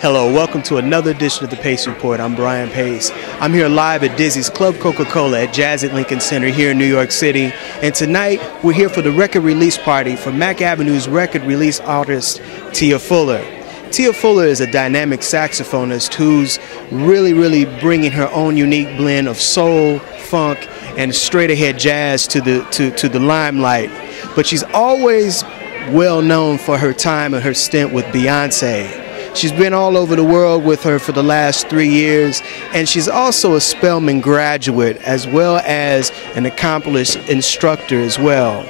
Hello, welcome to another edition of the Pace Report. I'm Brian Pace. I'm here live at Dizzy's Club Coca-Cola at Jazz at Lincoln Center here in New York City. And tonight, we're here for the record release party for Mack Avenue's record release artist, Tia Fuller. Tia Fuller is a dynamic saxophonist who's really bringing her own unique blend of soul, funk, and straight-ahead jazz to the limelight. But she's always well known for her time and her stint with Beyonce. She's been all over the world with her for the last 3 years, and she's also a Spelman graduate as well as an accomplished instructor as well.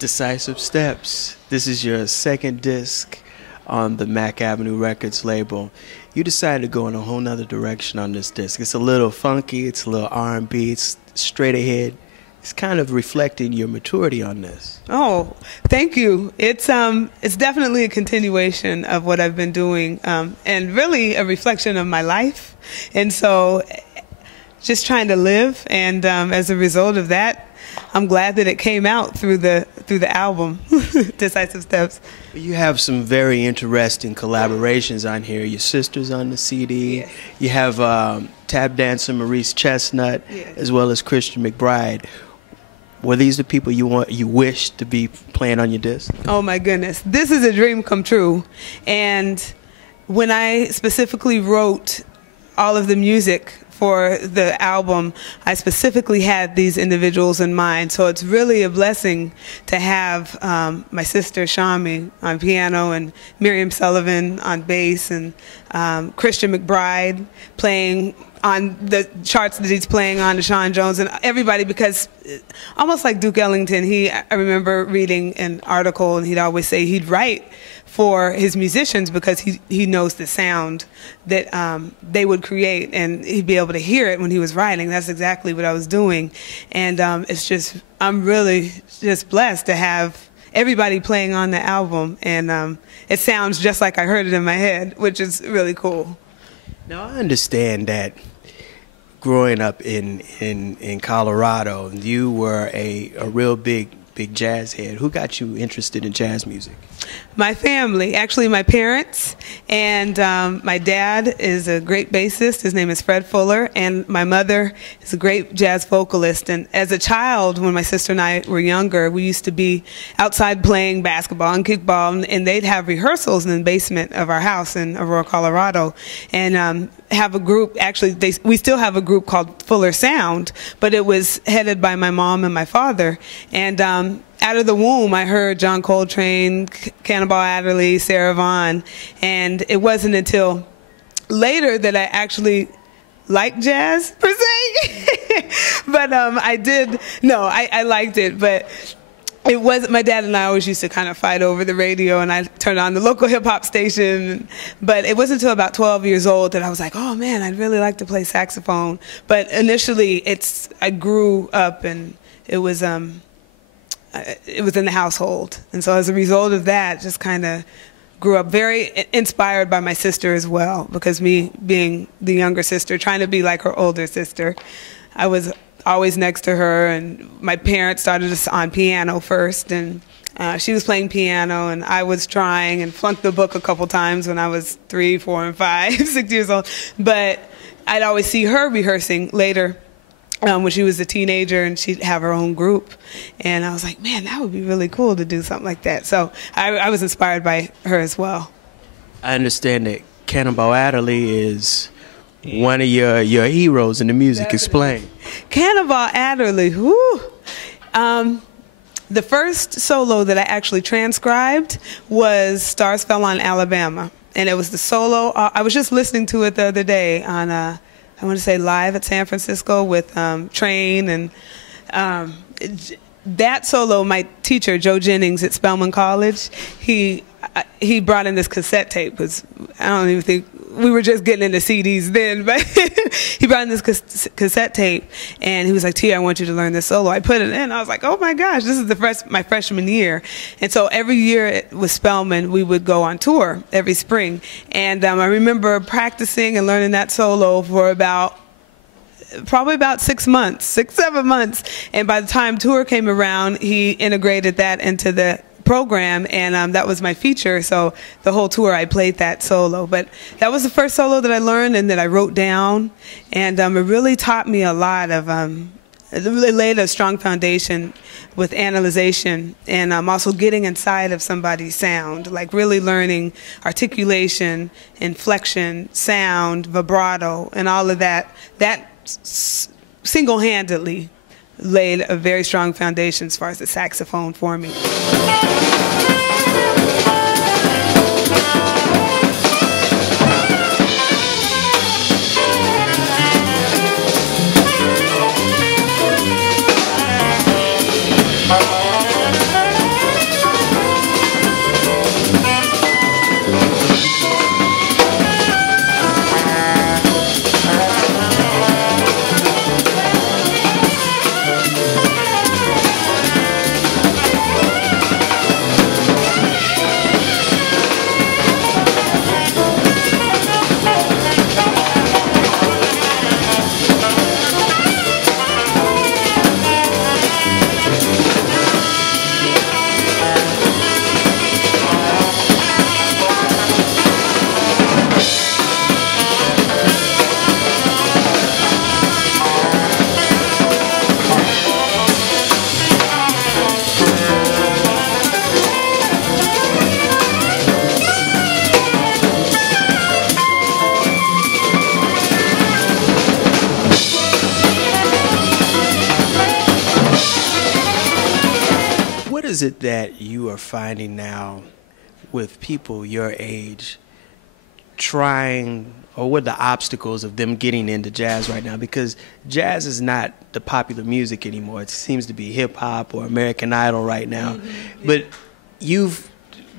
Decisive Steps. This is your second disc on the Mack Avenue Records label. You decided to go in a whole nother direction on this disc. It's a little funky, it's a little R&B, it's straight ahead. It's kind of reflecting your maturity on this. Oh, thank you. It's definitely a continuation of what I've been doing, and really a reflection of my life. And so just trying to live, and as a result of that, I'm glad that it came out through the album, Decisive Steps. You have some very interesting collaborations on here. Your sister's on the CD. Yes. You have tap dancer Maurice Chestnut, yes, as well as Christian McBride. Were these the people you wish to be playing on your disc? Oh my goodness, this is a dream come true. And when I specifically wrote all of the music for the album, I specifically had these individuals in mind. So it's really a blessing to have my sister Shami on piano and Miriam Sullivan on bass and Christian McBride playing on the charts that he's playing on, Deshaun Jones and everybody, because almost like Duke Ellington, I remember reading an article and he'd always say he'd write for his musicians because he knows the sound that they would create, and he'd be able to hear it when he was writing. That's exactly what I was doing. And I'm really just blessed to have everybody playing on the album, and it sounds just like I heard it in my head, which is really cool. Now, I understand that growing up in Colorado, you were a real big jazz head. Who got you interested in jazz music? My family, actually my parents, and my dad is a great bassist. His name is Fred Fuller, and my mother is a great jazz vocalist. And as a child, when my sister and I were younger, we used to be outside playing basketball and kickball, and they'd have rehearsals in the basement of our house in Aurora, Colorado, and have a group. Actually, we still have a group called Fuller Sound, but it was headed by my mom and my father. And out of the womb, I heard John Coltrane, Cannonball Adderley, Sarah Vaughan, and it wasn't until later that I actually liked jazz, per se. But I liked it, but it wasn't. My dad and I always used to kind of fight over the radio, and I turned on the local hip-hop station. But it wasn't until about 12 years old that I was like, oh man, I'd really like to play saxophone. But initially, I grew up, and it was in the household. And so as a result of that, just kind of grew up very inspired by my sister as well, because me being the younger sister, trying to be like her older sister, I was always next to her. And my parents started us on piano first, and she was playing piano, and I was trying and flunked the book a couple times when I was 3, 4, and 5, 6 years old. But I'd always see her rehearsing later when she was a teenager, and she'd have her own group. And I was like, man, that would be really cool to do something like that. So I was inspired by her as well. I understand that Cannonball Adderley is one of your heroes in the music. Explain. Cannonball Adderley. Whoo. The first solo that I actually transcribed was Stars Fell on Alabama. And it was the solo. I was just listening to it the other day on, I want to say, live at San Francisco with Train. And that solo, my teacher, Joe Jennings at Spelman College, he brought in this cassette tape. Because I don't even think we were just getting into CDs then, but he brought in this cassette tape, and he was like, "Tia, I want you to learn this solo." I put it in. I was like, "Oh my gosh, this is my freshman year." And so every year with Spelman, we would go on tour every spring. And I remember practicing and learning that solo for probably about 6 months, 7 months. And by the time tour came around, he integrated that into the program, and that was my feature. So the whole tour I played that solo. But that was the first solo that I learned and that I wrote down, and it really taught me a lot of it really laid a strong foundation with analyzation, and also getting inside of somebody's sound, like really learning articulation, inflection, sound, vibrato, and all of that. That single-handedly laid a very strong foundation as far as the saxophone for me. What is it that you are finding now with people your age trying, or what are the obstacles of them getting into jazz right now? Because jazz is not the popular music anymore. It seems to be hip-hop or American Idol right now. Mm-hmm. But you've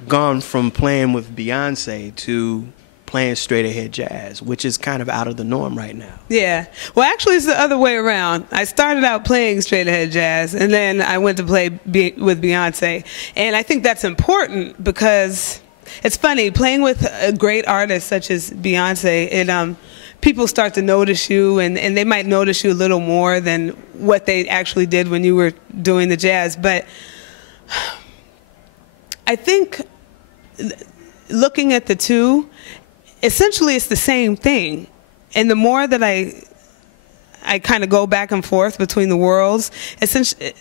gone from playing with Beyonce to playing straight ahead jazz, which is kind of out of the norm right now. Yeah. Well, actually, it's the other way around. I started out playing straight ahead jazz, and then I went to play with Beyonce. And I think that's important because it's funny, playing with a great artist such as Beyonce, people start to notice you, and they might notice you a little more than what they actually did when you were doing the jazz. But I think looking at the two, essentially it's the same thing. And the more that I kind of go back and forth between the worlds, essentially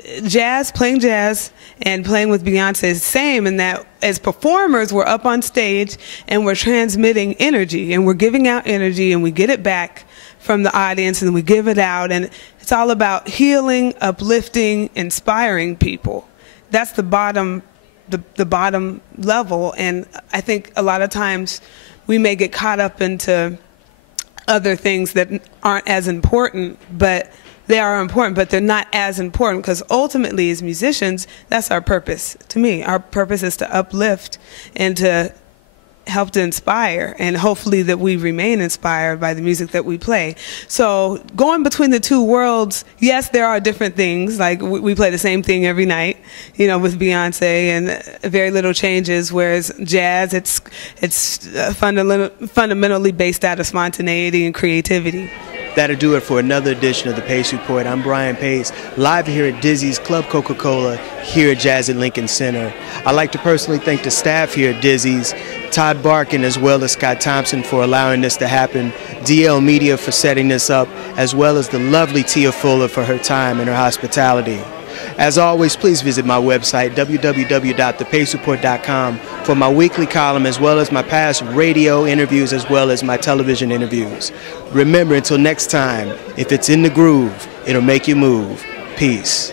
playing jazz and playing with Beyonce is the same, in that as performers we're up on stage and we're transmitting energy, and we're giving out energy, and we get it back from the audience, and we give it out, and it's all about healing, uplifting, inspiring people. That's the bottom level. And I think a lot of times we may get caught up into other things that aren't as important, but they are important, but they're not as important, because ultimately as musicians, that's our purpose. To me, our purpose is to uplift and to help to inspire, and hopefully that we remain inspired by the music that we play. So going between the two worlds, yes, there are different things. Like we play the same thing every night, with Beyonce, and very little changes, whereas jazz, it's fundamentally based out of spontaneity and creativity. That'll do it for another edition of the Pace Report. I'm Brian Pace, live here at Dizzy's Club Coca-Cola here at Jazz at Lincoln Center. I'd like to personally thank the staff here at Dizzy's, Todd Barkin as well as Scott Thompson for allowing this to happen, DL Media for setting this up, as well as the lovely Tia Fuller for her time and her hospitality. As always, please visit my website, www.thepacereport.com, for my weekly column as well as my past radio interviews as well as my television interviews. Remember, until next time, if it's in the groove, it'll make you move. Peace.